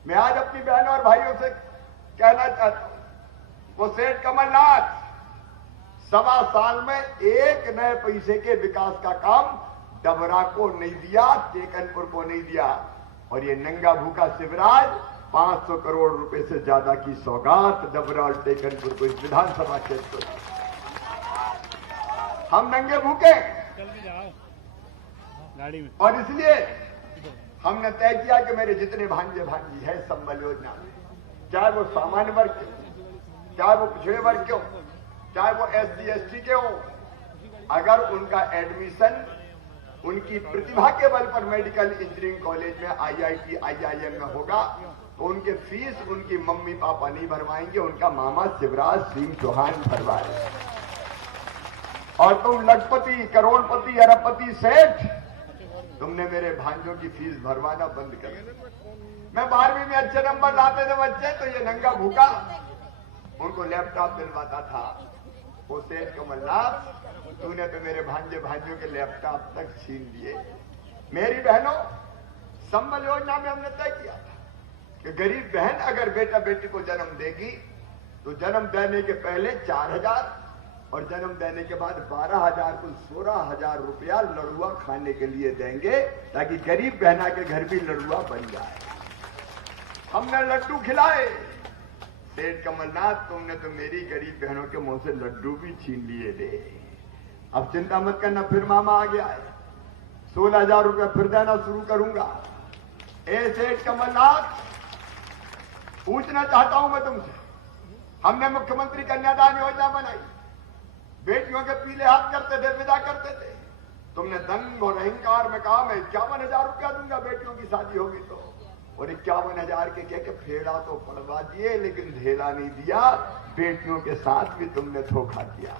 मैं आज अपनी बहनों और भाइयों से कहना चाहता हूं, वो सेठ कमलनाथ 1.25 साल में एक नए पैसे के विकास का काम डबरा को नहीं दिया, टेकनपुर को नहीं दिया। और ये नंगा भूखा शिवराज 500 करोड़ रुपए से ज्यादा की सौगात डबरा और टेकनपुर को, इस विधानसभा क्षेत्र को। हम नंगे भूखे और इसलिए हमने तय किया कि मेरे जितने भांजे भांजी है संबल योजना, चाहे वो सामान्य वर्ग के, चाहे वो पिछड़े वर्ग के हो, चाहे वो SC ST के हो, अगर उनका एडमिशन उनकी प्रतिभा के बल पर मेडिकल इंजीनियरिंग कॉलेज में, IIT IIM में होगा तो उनके फीस उनकी मम्मी पापा नहीं भरवाएंगे, उनका मामा शिवराज सिंह चौहान भरवाए। और तुम लखपति, करोड़पति, अरबपति सेठ, तुमने मेरे भांजों की फीस भरवाना बंद कर दिया। मैं 12वीं में अच्छे नंबर लाते थे बच्चे, तो ये नंगा भूखा उनको लैपटॉप दिलवाता था। वो सेठ कमलनाथ, तूने तो मेरे भांजे भांजियों के लैपटॉप तक छीन लिए। मेरी बहनों, संबल योजना में हमने तय किया था कि गरीब बहन अगर बेटा बेटी को जन्म देगी तो जन्म देने के पहले 4,000 और जन्म देने के बाद 12,000 कुल 16,000 रुपया लड़ुआ खाने के लिए देंगे ताकि गरीब बहना के घर भी लड़ुआ बन जाए। हमने लड्डू खिलाए। सेठ कमलनाथ, तुमने तो मेरी गरीब बहनों के मुंह से लड्डू भी छीन लिए थे। अब चिंता मत करना, फिर मामा आ गया है, 16,000 रुपया फिर देना शुरू करूंगा। ए सेठ कमलनाथ, पूछना चाहता हूं मैं तुमसे, हमने मुख्यमंत्री कन्यादान योजना बनाई, बेटियों के पीले हाथ करते थे, विदा करते थे। तुमने दंग और अहंकार में कहा मैं 51,000 रुपया दूंगा बेटियों की शादी होगी तो, और 51,000 के कह के फेड़ा तो पड़वा दिए लेकिन ढेला नहीं दिया। बेटियों के साथ भी तुमने धोखा किया।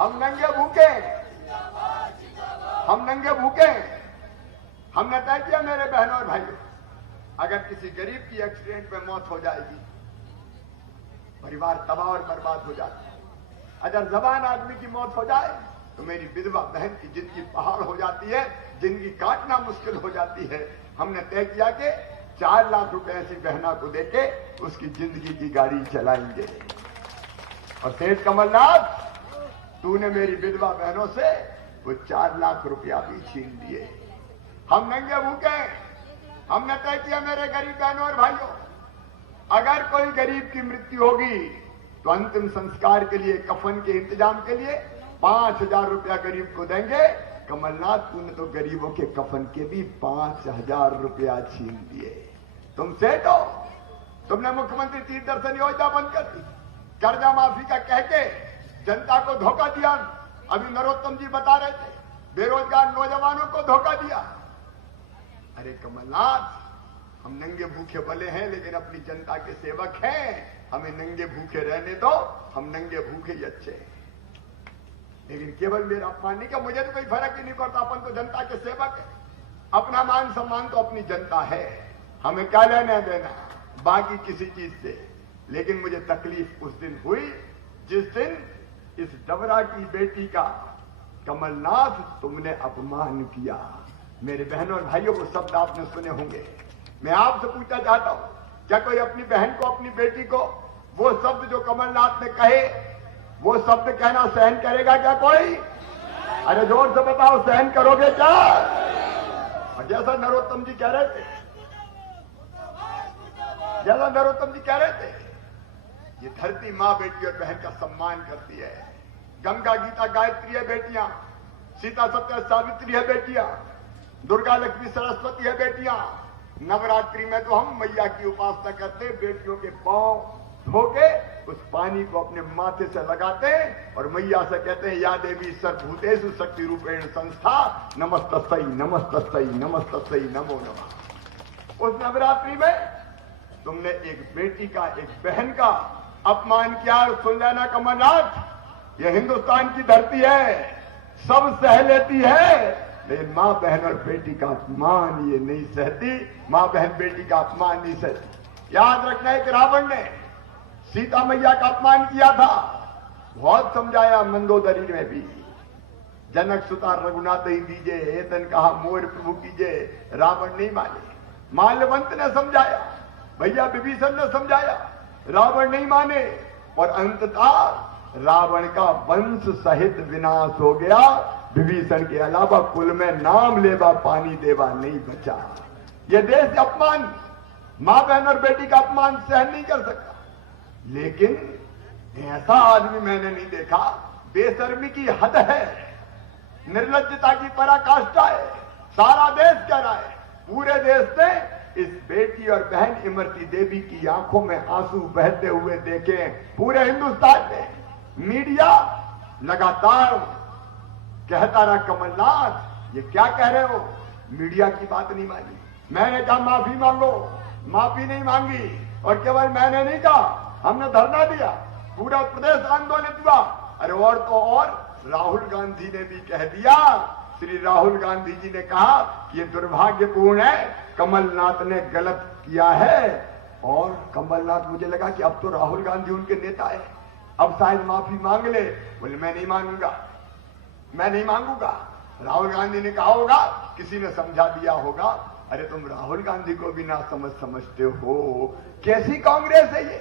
हम नंगे भूखे, हम नंगे भूखे। हमने तय किया मेरे बहनों और भाइयों, अगर किसी गरीब की एक्सीडेंट में मौत हो जाएगी, परिवार तबाह और बर्बाद हो जाता है। अगर जवान आदमी की मौत हो जाए तो मेरी विधवा बहन की जिंदगी पहाड़ हो जाती है, जिंदगी काटना मुश्किल हो जाती है। हमने तय किया कि 4 लाख रुपए ऐसी बहना को देके उसकी जिंदगी की गाड़ी चलाएंगे। और सेठ कमलनाथ, तूने मेरी विधवा बहनों से वो 4 लाख रुपया भी छीन लिए। हम नंगे भूखे। हमने तय किया मेरे गरीब बहनों और भाइयों, अगर कोई गरीब की मृत्यु होगी तो अंतिम संस्कार के लिए, कफन के इंतजाम के लिए 5,000 रुपया गरीब को देंगे। कमलनाथ, तूने तो गरीबों के कफन के भी 5,000 रुपया छीन दिए। तुम सेठ हो, तुमने मुख्यमंत्री तीर्थ दर्शन योजना बंद कर दी, कर्जा माफी का कह के जनता को धोखा दिया। अभी नरोत्तम जी बता रहे थे, बेरोजगार नौजवानों को धोखा दिया। अरे कमलनाथ, हम नंगे भूखे भले हैं लेकिन अपनी जनता के सेवक हैं, हमें नंगे भूखे रहने दो, हम नंगे भूखे ही अच्छे हैं। लेकिन केवल मेरा अपमान नहीं, का मुझे तो कोई फर्क ही नहीं पड़ता, अपन तो जनता के सेवक है। अपना मान सम्मान तो अपनी जनता है, हमें क्या लेना देना बाकी किसी चीज से। लेकिन मुझे तकलीफ उस दिन हुई जिस दिन इस डबरा की बेटी का कमलनाथ तुमने अपमान किया। मेरे बहनों और भाइयों, वो शब्द आपने सुने होंगे। मैं आपसे पूछना चाहता हूं, क्या कोई अपनी बहन को, अपनी बेटी को वो शब्द जो कमलनाथ ने कहे, वो शब्द कहना सहन करेगा क्या कोई? अरे जोर से बताओ, सहन करोगे क्या? और जैसा नरोत्तम जी कह रहे थे, जैसा नरोत्तम जी कह रहे थे, ये धरती माँ बेटी और बहन का सम्मान करती है। गंगा गीता गायत्री है बेटियां, सीता सत्य सावित्री है बेटियां, दुर्गा लक्ष्मी सरस्वती है बेटियां। नवरात्रि में तो हम मैया की उपासना करते, बेटियों के पांव धोके उस पानी को अपने माथे से लगाते और मैया से कहते हैं, या देवी सर्वभूतेषु शक्ति रूपेण संस्था नमस्तस्यै नमस्तस्यै नमस्तस्यै नमो नमः। उस नवरात्रि में तुमने एक बेटी का, एक बहन का अपमान किया। और सुन लेना कमलनाथ, यह हिंदुस्तान की धरती है, सब सह लेती है, लेकिन मां बहन और बेटी का अपमान ये नहीं सहती। मां बहन बेटी का अपमान नहीं सहती। याद रखना है कि रावण ने सीता मैया का अपमान किया था, बहुत समझाया मंदोदरी में भी। जनक सुता रघुनाथ ही दीजे, हेतन कहा मोर प्रभु कीजे, रावण नहीं माने। माल्यवंत ने समझाया, भैया विभीषण ने समझाया, रावण नहीं माने। और अंततः रावण का वंश सहित विनाश हो गया। विभीषण के अलावा कुल में नाम लेवा पानी देवा नहीं बचा। यह देश अपमान, मां बहन और बेटी का अपमान सहन नहीं कर सकता। लेकिन ऐसा आदमी मैंने नहीं देखा, बेशर्मी की हद है, निर्लज्जता की पराकाष्ठा है। सारा देश कह रहा है, पूरे देश ने इस बेटी और बहन इमरती देवी की आंखों में आंसू बहते हुए देखे। पूरे हिंदुस्तान में मीडिया लगातार कहता रहा, कमलनाथ ये क्या कह रहे हो? मीडिया की बात नहीं मानी। मैंने कहा माफी मांगो, माफी नहीं मांगी। और केवल मैंने नहीं कहा, हमने धरना दिया, पूरा प्रदेश आंदोलित हुआ। अरे और तो और राहुल गांधी ने भी कह दिया। श्री राहुल गांधी जी ने कहा कि ये दुर्भाग्यपूर्ण है, कमलनाथ ने गलत किया है। और कमलनाथ, मुझे लगा कि अब तो राहुल गांधी उनके नेता है, अब शायद माफी मांग ले। बोले मैं नहीं मांगूंगा, मैं नहीं मांगूंगा। राहुल गांधी ने कहा होगा, किसी ने समझा दिया होगा। अरे तुम राहुल गांधी को भी ना समझते हो। कैसी कांग्रेस है ये,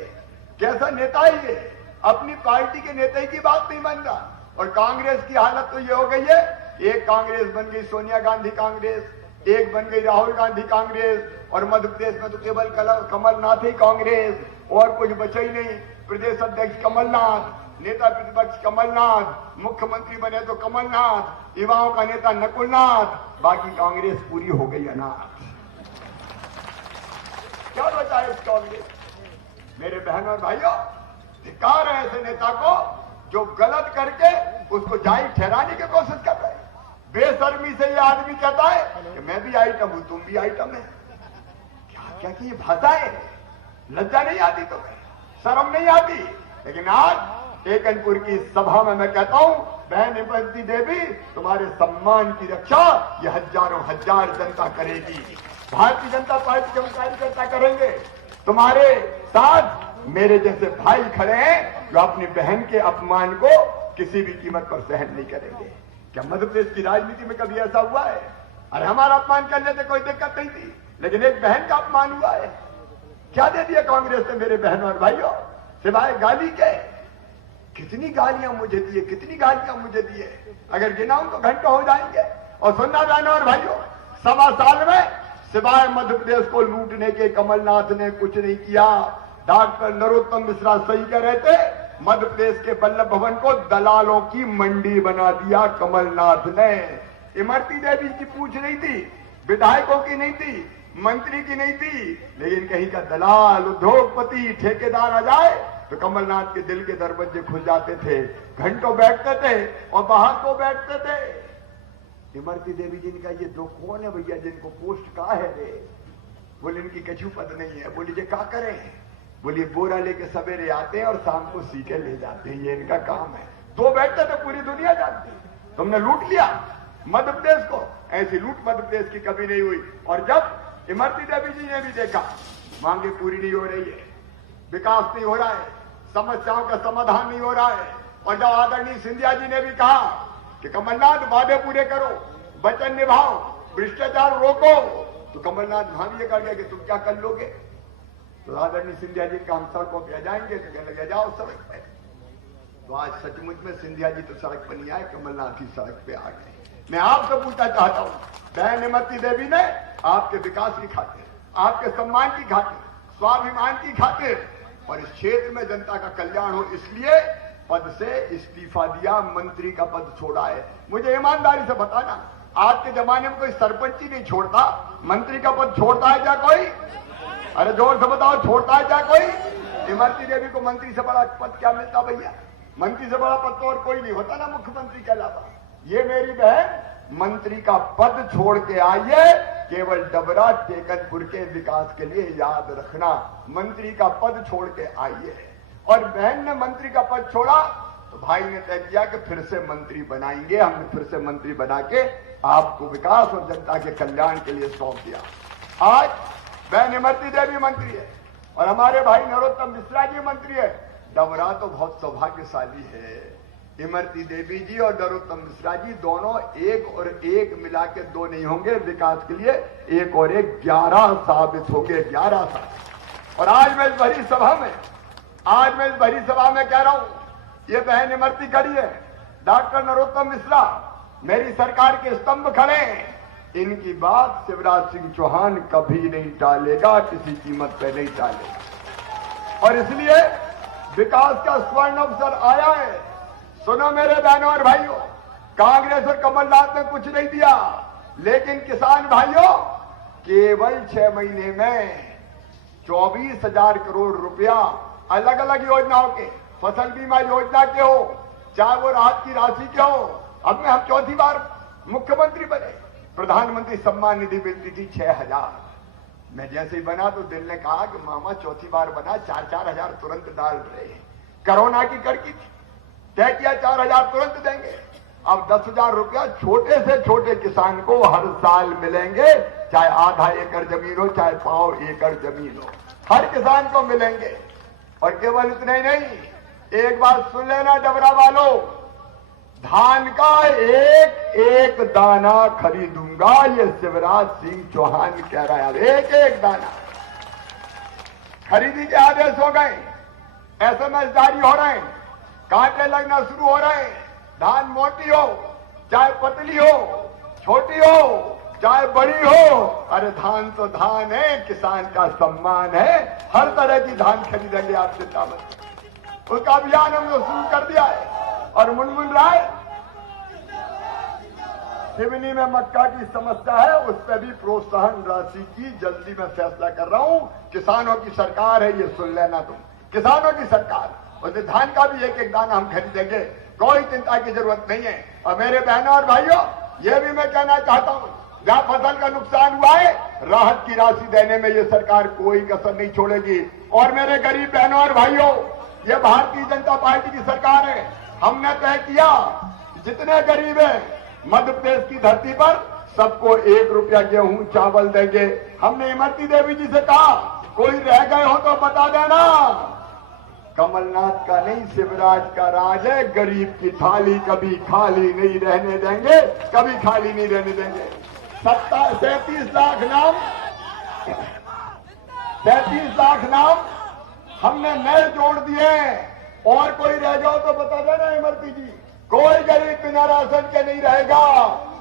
कैसा नेता है ये, अपनी पार्टी के नेता की बात नहीं मान रहा। और कांग्रेस की हालत तो ये हो गई है, एक कांग्रेस बन गई सोनिया गांधी कांग्रेस, एक बन गई राहुल गांधी कांग्रेस, और मध्य प्रदेश में तो केवल कमलनाथ ही कांग्रेस, और कुछ बचा ही नहीं। प्रदेश अध्यक्ष कमलनाथ, नेता प्रतिपक्ष कमलनाथ, मुख्यमंत्री बने तो कमलनाथ, युवाओं का नेता नकुलनाथ, बाकी कांग्रेस पूरी हो गई अनाथ। क्या बचा है इस कांग्रेस? मेरे बहनों और भाइयों, धिक्कार है ऐसे नेता को जो गलत करके उसको जायज ठहराने की कोशिश कर रहे हैं। बेशर्मी से ये आदमी कहता है कि मैं भी आइटम हूं, तुम भी आइटम है। क्या क्या की ये भाषा है? लज्जा नहीं आती तुम्हें, शर्म नहीं आती? लेकिन आज टेकनपुर की सभा में मैं कहता हूं, बहन इमरती देवी, तुम्हारे सम्मान की रक्षा ये हजारों हजार जनता करेगी। भारतीय जनता पार्टी के कार्यकर्ता करेंगे। तुम्हारे साथ मेरे जैसे भाई खड़े हैं जो अपनी बहन के अपमान को किसी भी कीमत पर सहन नहीं करेंगे। क्या मध्य प्रदेश की राजनीति में कभी ऐसा हुआ है? अरे हमारा अपमान करने से कोई दिक्कत नहीं थी, लेकिन एक बहन का अपमान हुआ है। क्या दे दिया कांग्रेस ने मेरे बहनों और भाइयों, सिवाय गाली के? कितनी गालियां मुझे दिए, कितनी गालियां मुझे दिए, अगर गिनाऊं तो घंटों हो जाएंगे। और सुनना बहनों और भाइयों, 1.25 साल में सिवाय मध्य प्रदेश को लूटने के कमलनाथ ने कुछ नहीं किया। डॉक्टर नरोत्तम मिश्रा सही कह रहे थे, मध्य प्रदेश के वल्लभ भवन को दलालों की मंडी बना दिया कमलनाथ ने। इमरती देवी की पूछ नहीं थी, विधायकों की नहीं थी, मंत्री की नहीं थी, लेकिन कहीं का दलाल, उद्योगपति, ठेकेदार आ जाए तो कमलनाथ के दिल के दरवाजे खुल जाते थे, घंटों बैठते थे और बाहर को बैठते थे। इमरती देवी जिनका ये दो कौन है भैया, जिनको पोस्ट कहा है रे? बोले इनकी कछु पद नहीं है। बोली ये क्या करें? बोलिए बोरा लेके सवेरे आते हैं और शाम को सीटे ले जाते हैं, ये इनका काम है। दो बैठते तो पूरी दुनिया जानती। तुमने लूट लिया मध्य प्रदेश को, ऐसी लूट मध्य प्रदेश की कभी नहीं हुई। और जब इमरती देवी जी ने भी देखा मांगे पूरी नहीं हो रही है, विकास नहीं हो रहा है, समस्याओं का समाधान नहीं हो रहा है, और जब आदरणीय सिंधिया जी ने भी कहा कि कमलनाथ वादे पूरे करो, वचन निभाओ, भ्रष्टाचार रोको, तो कमलनाथ वहां भी ये कर गया कि तुम क्या कर लोगे? तो आदरणीय सिंधिया जी का हम सड़कों पे जाएंगे तो कहने लगे जाओ सड़क पे। तो आज सचमुच में सिंधिया जी तो सड़क पर नहीं आए, कमलनाथ ही सड़क पे आ गए। मैं आपसे पूछना चाहता हूं, बहन इमरती देवी ने आपके विकास की खातिर, आपके सम्मान की खातिर, स्वाभिमान की खातिर और इस क्षेत्र में जनता का कल्याण हो इसलिए पद से इस्तीफा दिया, मंत्री का पद छोड़ा है। मुझे ईमानदारी से बताना, आज के जमाने में कोई सरपंच ही नहीं छोड़ता, मंत्री का पद छोड़ता है क्या कोई? अरे जोर से बताओ, छोड़ता है क्या कोई? इमरती देवी को मंत्री से बड़ा पद क्या मिलता भैया? मंत्री से बड़ा पद तो और कोई नहीं होता ना मुख्यमंत्री के अलावा। ये मेरी बहन मंत्री का पद छोड़ के आई है, केवल डबरा टेकनपुर के विकास के लिए, याद रखना, मंत्री का पद छोड़ के आई है। और बहन ने मंत्री का पद छोड़ा तो भाई ने तय किया कि फिर से मंत्री बनाएंगे। हमने फिर से मंत्री बना के आपको विकास और जनता के कल्याण के लिए सौंप दिया। आज बहन इमरती देवी मंत्री है और हमारे भाई नरोत्तम मिश्रा जी मंत्री है। डबरा तो बहुत सौभाग्यशाली है, इमरती देवी जी और नरोत्तम मिश्रा जी दोनों एक और एक मिला के दो नहीं होंगे, विकास के लिए एक और एक 11 साबित होंगे, 11 साबित। और आज मैं इस भरी सभा में कह रहा हूं, ये बहन इमरती खड़ी है, डॉक्टर नरोत्तम मिश्रा मेरी सरकार के स्तंभ खड़े हैं, इनकी बात शिवराज सिंह चौहान कभी नहीं टालेगा, किसी कीमत पे नहीं टालेगा। और इसलिए विकास का स्वर्ण अवसर आया है। सुनो मेरे बहनों और भाइयों, कांग्रेस और कमलनाथ ने कुछ नहीं दिया, लेकिन किसान भाइयों केवल 6 महीने में 24,000 करोड़ रुपया अलग अलग योजनाओं के, फसल बीमा योजना के हो, चाहे वो राहत की राशि के हो। अब में हम चौथी बार मुख्यमंत्री बने, प्रधानमंत्री सम्मान निधि मिलती थी 6,000। मैं जैसे ही बना तो दिल ने कहा कि मामा चौथी बार बना, 4-4 हजार तुरंत डाल रहे हैं। कोरोना की कड़की थी, तय किया 4,000 तुरंत देंगे। अब 10,000 रुपया छोटे से छोटे किसान को हर साल मिलेंगे, चाहे आधा एकड़ जमीन हो, चाहे 5 एकड़ जमीन हो, हर किसान को मिलेंगे। और केवल इतना ही नहीं, एक बात सुन लेना डबरा वालों, धान का एक एक दाना खरीदूंगा, ये शिवराज सिंह चौहान कह रहा है। एक एक दाना खरीदी के आदेश हो गए, एसएमएस जारी हो रहे हैं, कांटे लगना शुरू हो रहे हैं। धान मोटी हो चाहे पतली हो, छोटी हो चाहे बड़ी हो, अरे धान तो धान है, किसान का सम्मान है। हर तरह की धान खरीदेंगे आप चिंता मत। उसका अभियान हमने शुरू कर दिया है। और मुनमुन राय, सिवनी में मक्का की समस्या है, उस पर भी प्रोत्साहन राशि की जल्दी मैं फैसला कर रहा हूं। किसानों की सरकार है, ये सुन लेना तुम, किसानों की सरकार। और धान का भी एक एक दाना हम खरीदेंगे, कोई चिंता की जरूरत नहीं है। और मेरे बहनों और भाइयों, ये भी मैं कहना चाहता हूं, जहां फसल का नुकसान हुआ है, राहत की राशि देने में ये सरकार कोई कसर नहीं छोड़ेगी। और मेरे गरीब बहनों और भाइयों, ये भारतीय जनता पार्टी की सरकार है। हमने तय किया जितने गरीब हैं मध्य प्रदेश की धरती पर सबको 1 रुपया गेहूं चावल देंगे। हमने इमरती देवी जी से कहा, कोई रह गए हो तो बता देना। कमलनाथ का नहीं, शिवराज का राज है। गरीब की थाली कभी खाली नहीं रहने देंगे, कभी खाली नहीं रहने देंगे। 37 लाख नाम, 37 लाख नाम हमने नए जोड़ दिए। और कोई रह जाओ तो बता देना इमरती जी, कोई गरीब बिना राशन के नहीं रहेगा।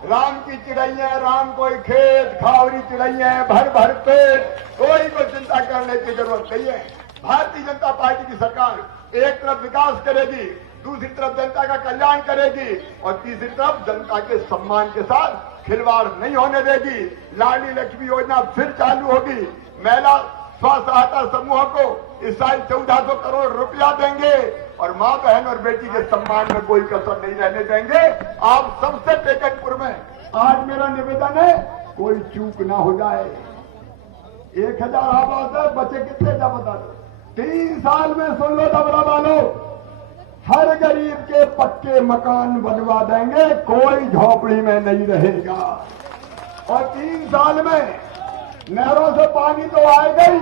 राम की चिड़ैया, राम कोई खेत, खावरी चिड़ैया, भर भर पेट, कोई को चिंता करने की जरूरत नहीं है। भारतीय जनता पार्टी की सरकार एक तरफ विकास करेगी, दूसरी तरफ जनता का कल्याण करेगी, और तीसरी तरफ जनता के सम्मान के साथ खिलवाड़ नहीं होने देगी। लाडली लक्ष्मी योजना फिर चालू होगी। महिला स्व सहायता समूह को इस साल 1400 करोड़ रुपया देंगे, और मां बहन और बेटी के सम्मान में कोई कसर नहीं रहने देंगे। आप सबसे टेकनपुर में आज मेरा निवेदन है, कोई चूक ना हो जाए। 1000 आवास है, बचे कितने जा बता दो। 3 साल में सुन लो दबरा वालों, हर गरीब के पक्के मकान बनवा देंगे, कोई झोपड़ी में नहीं रहेगा। और 3 साल में नहरों से पानी तो आएगा ही,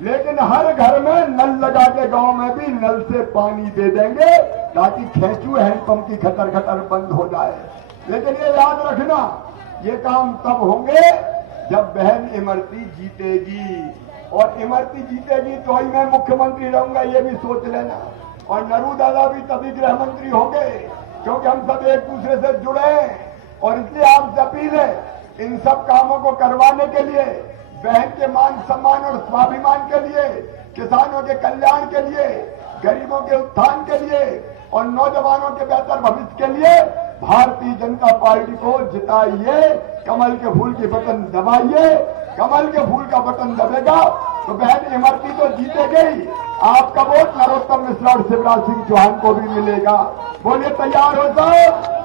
लेकिन हर घर में नल लगा के गांव में भी नल से पानी दे देंगे, ताकि खेचू हैंडपंप की खतर खतर बंद हो जाए। लेकिन ये याद रखना, ये काम तब होंगे जब बहन इमरती जीतेगी, और इमरती जीतेगी तो ही मैं मुख्यमंत्री रहूंगा, ये भी सोच लेना। और नरू दादा भी तभी गृह मंत्री होंगे, क्योंकि हम सब एक दूसरे से जुड़े हैं। और इसलिए आपसे अपील है, इन सब कामों को करवाने के लिए, बहन के मान सम्मान और स्वाभिमान के लिए, किसानों के कल्याण के लिए, गरीबों के उत्थान के लिए, और नौजवानों के बेहतर भविष्य के लिए भारतीय जनता पार्टी को जिताइए। कमल के फूल की बटन दबाइए। कमल के फूल का बटन दबेगा तो बहन इमरती तो जीतेगी। आपका वोट नरोत्तम मिश्रा और शिवराज सिंह चौहान को भी मिलेगा। बोलिए तैयार हो जाओ।